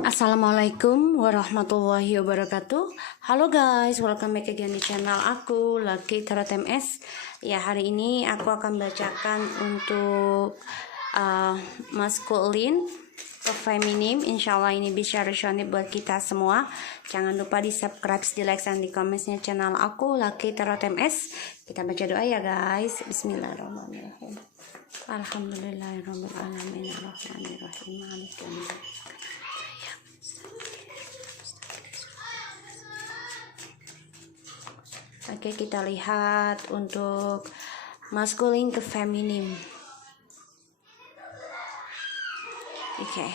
Assalamualaikum warahmatullahi wabarakatuh. Halo guys, welcome back again di channel aku, Lucky Tarot MS. Ya, hari ini aku akan bacakan untuk maskulin ke feminim. Insyaallah ini bisa resonate buat kita semua. Jangan lupa di subscribe, di like, dan di komennya channel aku, Lucky Tarot MS. Kita baca doa ya guys. Bismillahirrahmanirrahim. Alhamdulillahirabbil alamin arrahmanirrahim maliki yaumiddin. Oke, kita lihat untuk maskulin ke feminim. Oke.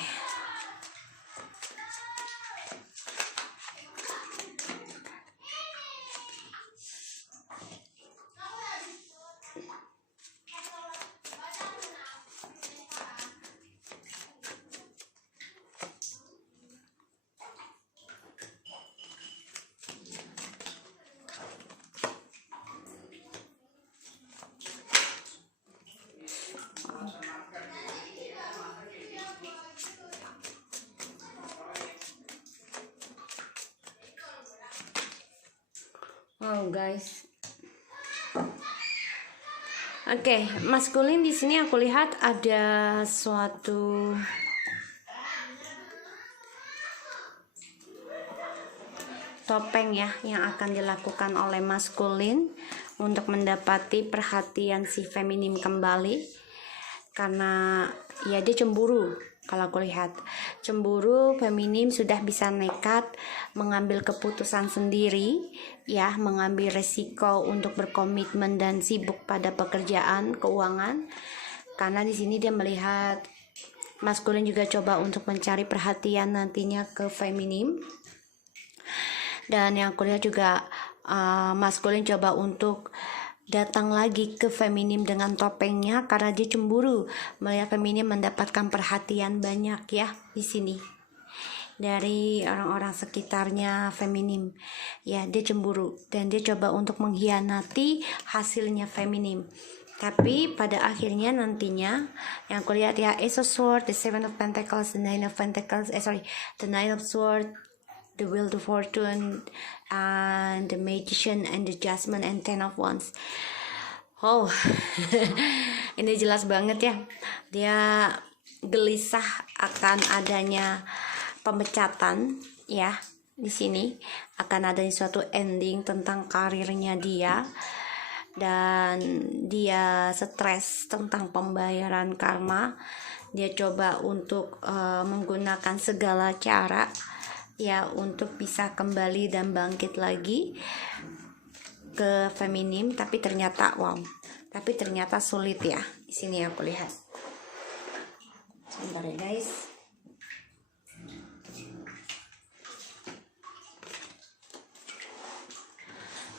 Wow guys. Oke, maskulin di sini aku lihat ada suatu topeng ya yang akan dilakukan oleh maskulin untuk mendapati perhatian si feminim kembali, karena ya dia cemburu. Kalau aku lihat cemburu, feminim sudah bisa nekat mengambil keputusan sendiri ya, mengambil resiko untuk berkomitmen dan sibuk pada pekerjaan keuangan, karena di sini dia melihat maskulin juga coba untuk mencari perhatian nantinya ke feminim. Dan yang aku lihat juga maskulin coba untuk datang lagi ke feminim dengan topengnya karena dia cemburu melihat feminim mendapatkan perhatian banyak ya di sini dari orang-orang sekitarnya feminim. Ya, dia cemburu dan dia coba untuk mengkhianati hasilnya feminim. Tapi pada akhirnya nantinya yang aku lihat ya, Ace of Swords, the Seven of Pentacles, the Nine of Pentacles, the Nine of Swords, the Wheel of Fortune, and the Magician, and the Judgment, and Ten of Wands. Oh, ini jelas banget ya. Dia gelisah akan adanya pemecatan ya. Di sini akan ada suatu ending tentang karirnya dia, dan dia stres tentang pembayaran karma. Dia coba untuk menggunakan segala cara ya untuk bisa kembali dan bangkit lagi ke feminim, tapi ternyata sulit ya. Di sini aku lihat. Sebentar ya guys.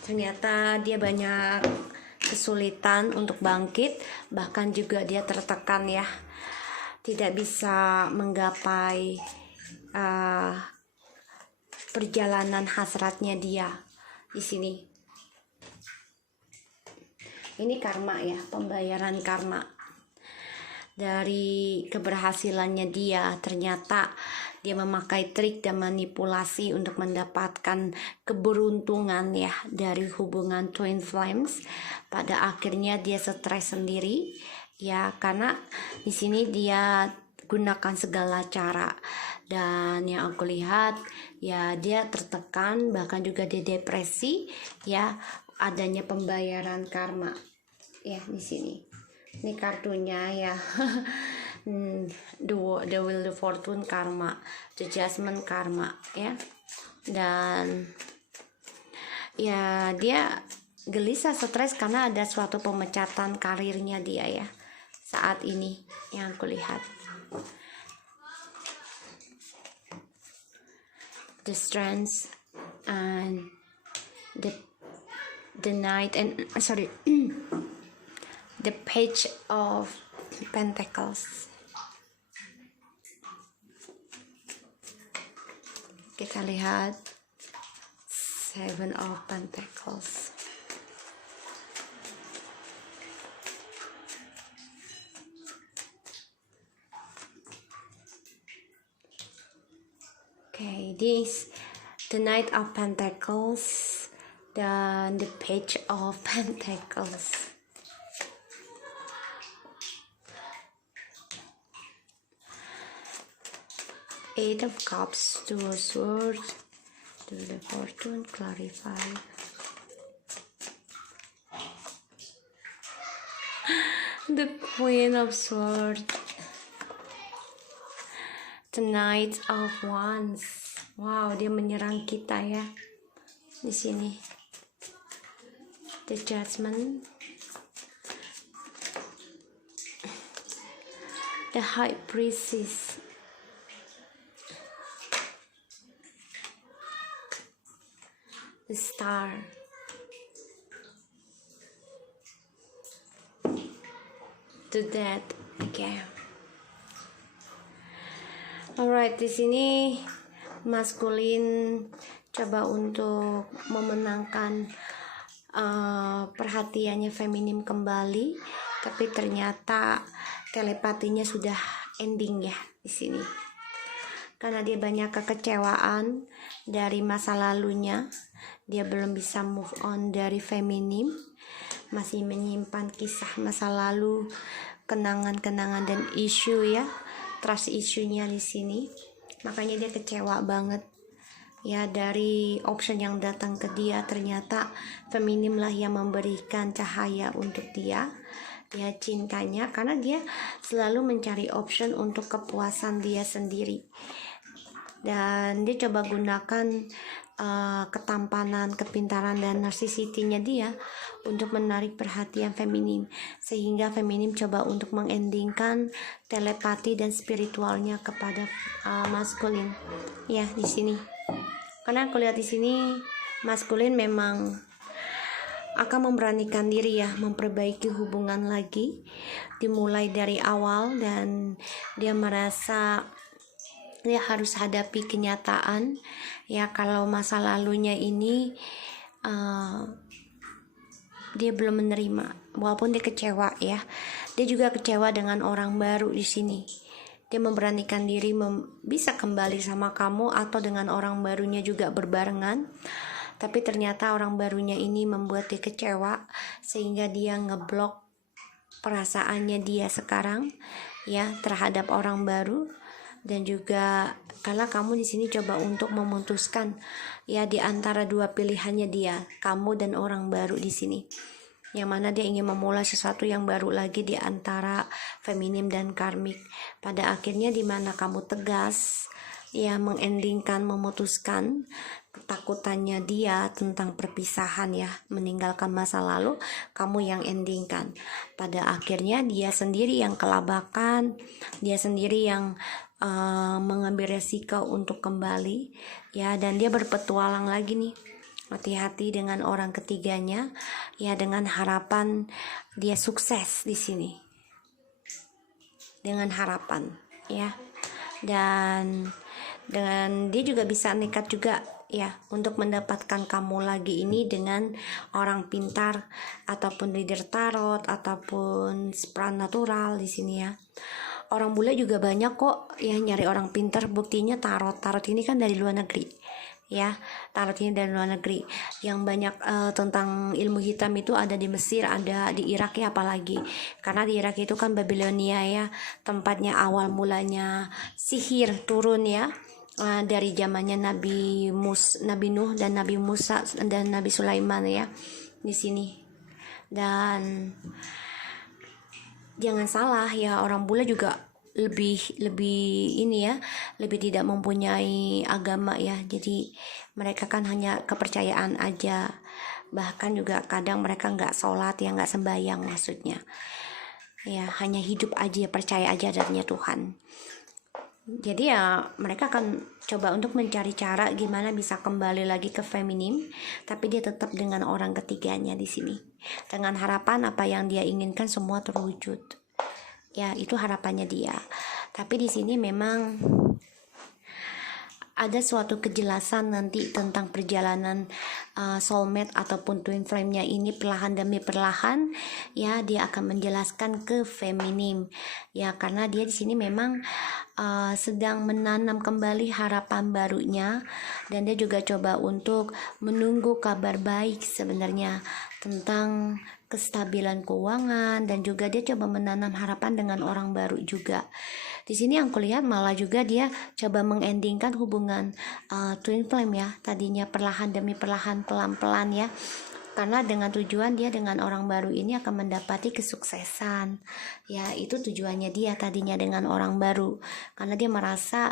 Ternyata dia banyak kesulitan untuk bangkit, bahkan juga dia tertekan ya. Tidak bisa menggapai perjalanan hasratnya dia di sini. Ini karma ya, pembayaran karma dari keberhasilannya dia. Ternyata dia memakai trik dan manipulasi untuk mendapatkan keberuntungan ya dari hubungan twin flames. Pada akhirnya dia stres sendiri ya, karena di sini dia gunakan segala cara. Dan yang aku lihat ya, dia tertekan, bahkan juga dia depresi ya, adanya pembayaran karma ya di sini. Ini kartunya ya. The Wheel of Fortune karma, the Judgment karma ya. Dan ya dia gelisah, stres karena ada suatu pemecatan karirnya dia ya saat ini yang aku lihat. The Strength and the Knight and the Page of Pentacles. Kita lihat Seven of Pentacles. Okay, this the Knight of Pentacles, the Page of Pentacles. Eight of Cups, Two of Swords, to the Fortune, clarify. The Queen of Swords, the Knight of Wands. Wow, dia menyerang kita ya di sini. The Judgment, the High Priestess, the Star, the Death again. Alright, di sini maskulin coba untuk memenangkan perhatiannya feminim kembali, tapi ternyata telepatinya sudah ending ya di sini. Karena dia banyak kekecewaan dari masa lalunya, dia belum bisa move on dari feminim, masih menyimpan kisah masa lalu, kenangan-kenangan dan isu ya, trust isunya di sini. Makanya dia kecewa banget ya, dari option yang datang ke dia ternyata feminim lah yang memberikan cahaya untuk dia ya, cintanya, karena dia selalu mencari option untuk kepuasan dia sendiri, dan dia coba gunakan ketampanan, kepintaran dan narsisitinya dia untuk menarik perhatian feminim, sehingga feminim coba untuk mengendingkan telepati dan spiritualnya kepada maskulin ya di sini. Karena aku lihat di sini maskulin memang akan memberanikan diri ya, memperbaiki hubungan lagi, dimulai dari awal, dan dia merasa dia harus hadapi kenyataan ya, kalau masa lalunya ini dia belum menerima, walaupun dia kecewa ya. Dia juga kecewa dengan orang baru di sini. Dia memberanikan diri bisa kembali sama kamu atau dengan orang barunya juga berbarengan, tapi ternyata orang barunya ini membuat dia kecewa sehingga dia ngeblok perasaannya dia sekarang ya terhadap orang baru. Dan juga karena kamu di sini coba untuk memutuskan ya di antara dua pilihannya dia, kamu dan orang baru di sini, yang mana dia ingin memulai sesuatu yang baru lagi di antara feminim dan karmik. Pada akhirnya di mana kamu tegas ya, mengendingkan, memutuskan ketakutannya dia tentang perpisahan ya, meninggalkan masa lalu, kamu yang endingkan. Pada akhirnya dia sendiri yang kelabakan, dia sendiri yang mengambil resiko untuk kembali ya, dan dia berpetualang lagi nih. Hati-hati dengan orang ketiganya ya, dengan harapan dia sukses di sini, dengan harapan ya, dan dia juga bisa nekat juga ya untuk mendapatkan kamu lagi ini dengan orang pintar ataupun leader tarot ataupun supranatural di sini ya. Orang bule juga banyak kok ya nyari orang pintar, buktinya tarot ini kan dari luar negeri ya, tarot ini dari luar negeri. Yang banyak tentang ilmu hitam itu ada di Mesir, ada di Irak ya, apalagi karena di Irak itu kan Babilonia ya, tempatnya awal mulanya sihir turun ya, dari zamannya Nabi Nuh dan Nabi Musa dan Nabi Sulaiman ya di sini. Dan jangan salah ya, orang bule juga lebih ini ya, lebih tidak mempunyai agama ya. Jadi mereka kan hanya kepercayaan aja, bahkan juga kadang mereka nggak sholat ya, nggak sembahyang maksudnya ya, hanya hidup aja, percaya aja adanya Tuhan. Jadi ya mereka akan coba untuk mencari cara gimana bisa kembali lagi ke feminim, tapi dia tetap dengan orang ketiganya di sini, dengan harapan apa yang dia inginkan semua terwujud ya, itu harapannya dia. Tapi di sini memang ada suatu kejelasan nanti tentang perjalanan soulmate ataupun twin flame-nya ini perlahan demi perlahan ya, dia akan menjelaskan ke feminim ya, karena dia di sini memang sedang menanam kembali harapan barunya, dan dia juga coba untuk menunggu kabar baik sebenarnya tentang kestabilan keuangan, dan juga dia coba menanam harapan dengan orang baru juga. Di sini yang kulihat malah juga dia coba mengendingkan hubungan twin flame ya, tadinya perlahan demi perlahan, pelan-pelan ya, karena dengan tujuan dia dengan orang baru ini akan mendapati kesuksesan ya. Itu tujuannya dia tadinya dengan orang baru, karena dia merasa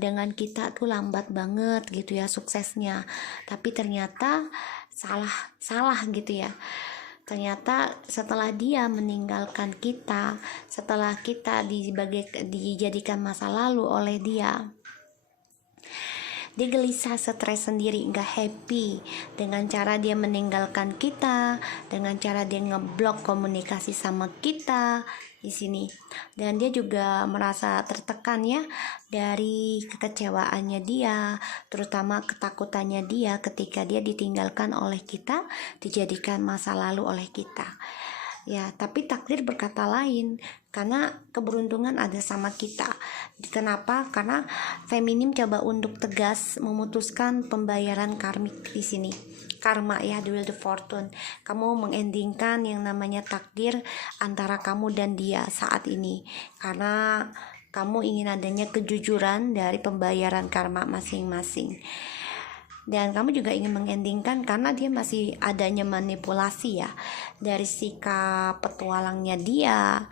dengan kita tuh lambat banget gitu ya suksesnya, tapi ternyata salah gitu ya. Ternyata setelah dia meninggalkan kita, setelah kita dijadikan masa lalu oleh dia gelisah, stres sendiri, gak happy dengan cara dia meninggalkan kita, dengan cara dia ngeblok komunikasi sama kita di sini. Dan dia juga merasa tertekan ya dari kekecewaannya dia, terutama ketakutannya dia ketika dia ditinggalkan oleh kita, dijadikan masa lalu oleh kita. Ya, tapi takdir berkata lain, karena keberuntungan ada sama kita. Kenapa? Karena feminim coba untuk tegas memutuskan pembayaran karmik di sini. Karma ya, the wheel of fortune. Kamu mengendingkan yang namanya takdir antara kamu dan dia saat ini, karena kamu ingin adanya kejujuran dari pembayaran karma masing-masing. Dan kamu juga ingin mengendingkan karena dia masih adanya manipulasi ya dari sikap petualangnya dia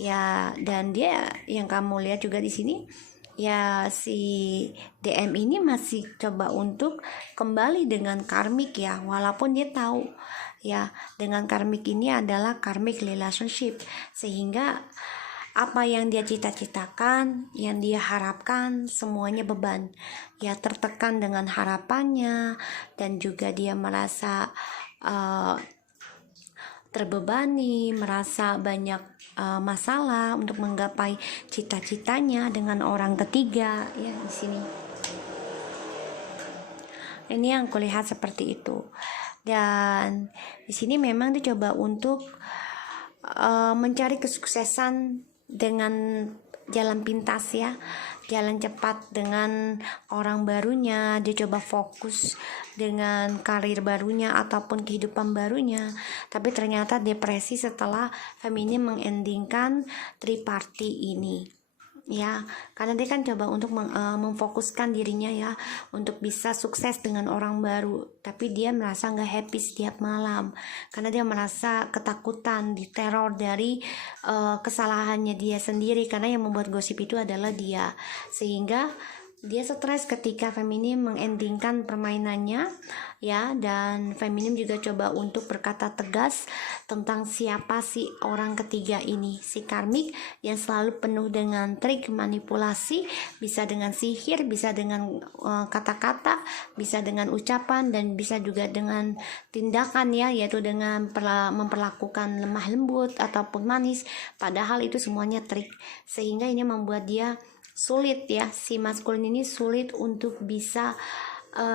ya. Dan dia yang kamu lihat juga di sini ya, si DM ini masih coba untuk kembali dengan karmik ya, walaupun dia tahu ya dengan karmik ini adalah karmic relationship, sehingga apa yang dia cita-citakan, yang dia harapkan, semuanya beban ya, tertekan dengan harapannya, dan juga dia merasa terbebani, merasa banyak masalah untuk menggapai cita-citanya dengan orang ketiga ya di sini. Ini yang kulihat seperti itu. Dan di sini memang dia coba untuk mencari kesuksesan dengan jalan pintas ya, jalan cepat dengan orang barunya. Dia coba fokus dengan karir barunya ataupun kehidupan barunya, tapi ternyata depresi setelah feminim mengendingkan triparty ini ya, karena dia kan coba untuk memfokuskan dirinya ya untuk bisa sukses dengan orang baru, tapi dia merasa nggak happy setiap malam karena dia merasa ketakutan, diteror dari kesalahannya dia sendiri, karena yang membuat gosip itu adalah dia, sehingga dia stres ketika feminim mengendingkan permainannya ya. Dan feminim juga coba untuk berkata tegas tentang siapa si orang ketiga ini, si karmik yang selalu penuh dengan trik manipulasi, bisa dengan sihir, bisa dengan kata-kata, bisa dengan ucapan, dan bisa juga dengan tindakan ya, yaitu dengan memperlakukan lemah lembut ataupun manis, padahal itu semuanya trik, sehingga ini membuat dia sulit ya, si maskulin ini sulit untuk bisa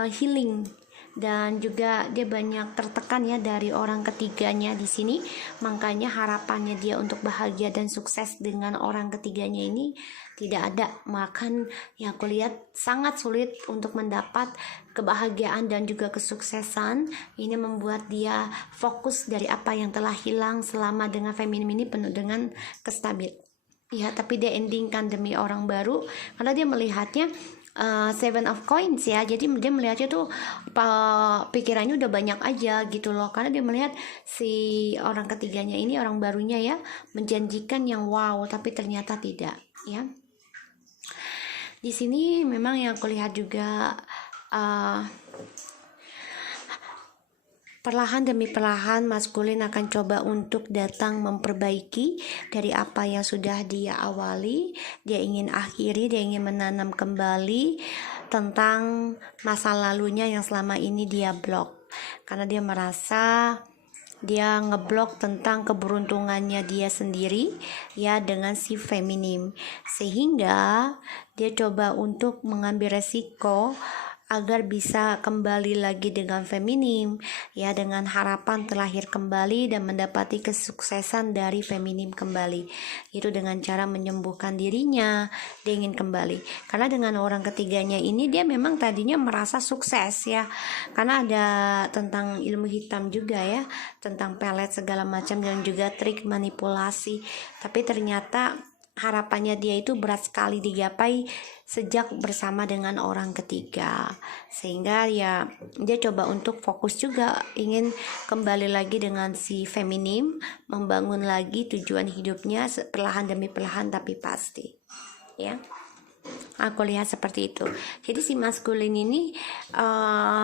healing, dan juga dia banyak tertekan ya dari orang ketiganya di sini. Makanya harapannya dia untuk bahagia dan sukses dengan orang ketiganya ini tidak ada. Makan yang aku lihat sangat sulit untuk mendapat kebahagiaan dan juga kesuksesan. Ini membuat dia fokus dari apa yang telah hilang selama dengan feminim ini penuh dengan kestabilan ya, tapi dia endingkan demi orang baru karena dia melihatnya Seven of Coins ya, jadi dia melihatnya tuh pikirannya udah banyak aja gitu loh, karena dia melihat si orang ketiganya ini, orang barunya ya, menjanjikan yang wow, tapi ternyata tidak ya. Di sini memang yang aku lihat juga perlahan demi perlahan maskulin akan coba untuk datang memperbaiki dari apa yang sudah dia awali. Dia ingin akhiri, dia ingin menanam kembali tentang masa lalunya yang selama ini dia blok, karena dia merasa dia ngeblok tentang keberuntungannya dia sendiri ya dengan si feminim, sehingga dia coba untuk mengambil resiko agar bisa kembali lagi dengan feminim ya, dengan harapan terlahir kembali dan mendapati kesuksesan dari feminim kembali, itu dengan cara menyembuhkan dirinya. Dia ingin kembali karena dengan orang ketiganya ini dia memang tadinya merasa sukses ya, karena ada tentang ilmu hitam juga ya, tentang pelet segala macam dan juga trik manipulasi, tapi ternyata harapannya dia itu berat sekali digapai sejak bersama dengan orang ketiga, sehingga ya dia coba untuk fokus juga ingin kembali lagi dengan si feminim, membangun lagi tujuan hidupnya perlahan demi perlahan tapi pasti ya. Aku lihat seperti itu. Jadi si maskulin ini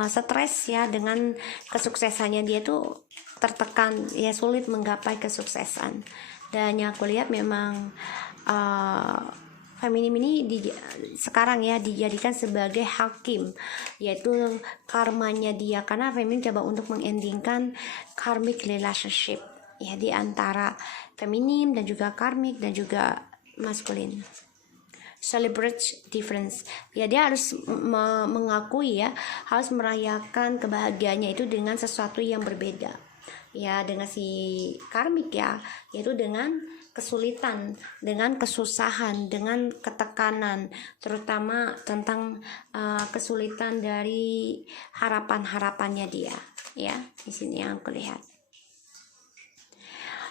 stres ya dengan kesuksesannya, dia tuh tertekan ya, sulit menggapai kesuksesan. Dan yang aku lihat memang feminim ini sekarang ya dijadikan sebagai hakim, yaitu karmanya dia, karena feminim coba untuk mengendingkan karmic relationship ya di antara feminim dan juga karmik dan juga maskulin. Celebrate difference ya, dia harus mengakui ya, harus merayakan kebahagiaannya itu dengan sesuatu yang berbeda ya dengan si karmik ya, yaitu dengan kesulitan, dengan kesusahan, dengan ketekanan, terutama tentang kesulitan dari harapan-harapannya dia ya. Di sini yang aku lihat.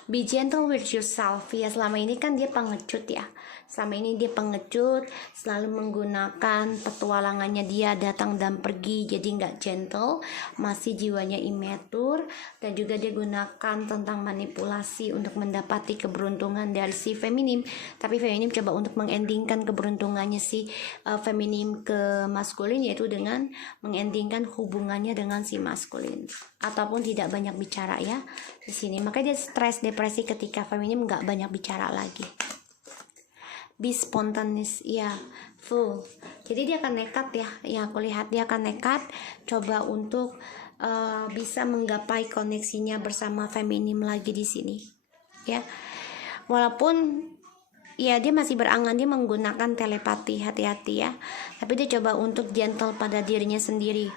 Be gentle with yourself ya, selama ini kan dia pengecut ya, selama ini dia pengecut, selalu menggunakan petualangannya dia datang dan pergi, jadi nggak gentle, masih jiwanya immature, dan juga dia gunakan tentang manipulasi untuk mendapati keberuntungan dari si feminim. Tapi feminim coba untuk mengendingkan keberuntungannya si feminim ke maskulin, yaitu dengan mengendingkan hubungannya dengan si maskulin ataupun tidak banyak bicara ya di sini. Makanya dia stres, depresi ketika feminim nggak banyak bicara lagi. Be spontaneous ya, full. Jadi dia akan nekat ya, yang aku lihat dia akan nekat coba untuk bisa menggapai koneksinya bersama feminim lagi di sini ya. Walaupun ya dia masih berangan, dia menggunakan telepati, hati-hati ya, tapi dia coba untuk gentle pada dirinya sendiri.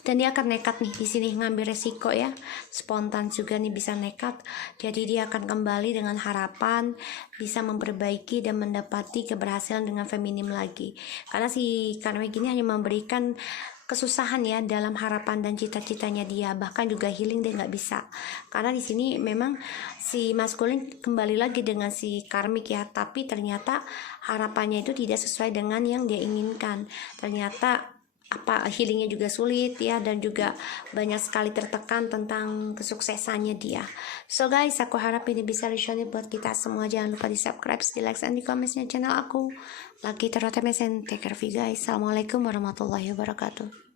Dan dia akan nekat nih di sini ngambil resiko ya, spontan juga nih, bisa nekat. Jadi dia akan kembali dengan harapan bisa memperbaiki dan mendapati keberhasilan dengan feminim lagi. Karena si karmik ini hanya memberikan kesusahan ya dalam harapan dan cita-citanya dia, bahkan juga healing dia nggak bisa. Karena di sini memang si maskulin kembali lagi dengan si karmik ya, tapi ternyata harapannya itu tidak sesuai dengan yang dia inginkan. Ternyata healingnya juga sulit ya, dan juga banyak sekali tertekan tentang kesuksesannya dia. So guys, aku harap ini bisa resonate buat kita semua. Jangan lupa di subscribe, di like, dan di komennya channel aku. Lagi terotmesen, take care of you guys. Assalamualaikum warahmatullahi wabarakatuh.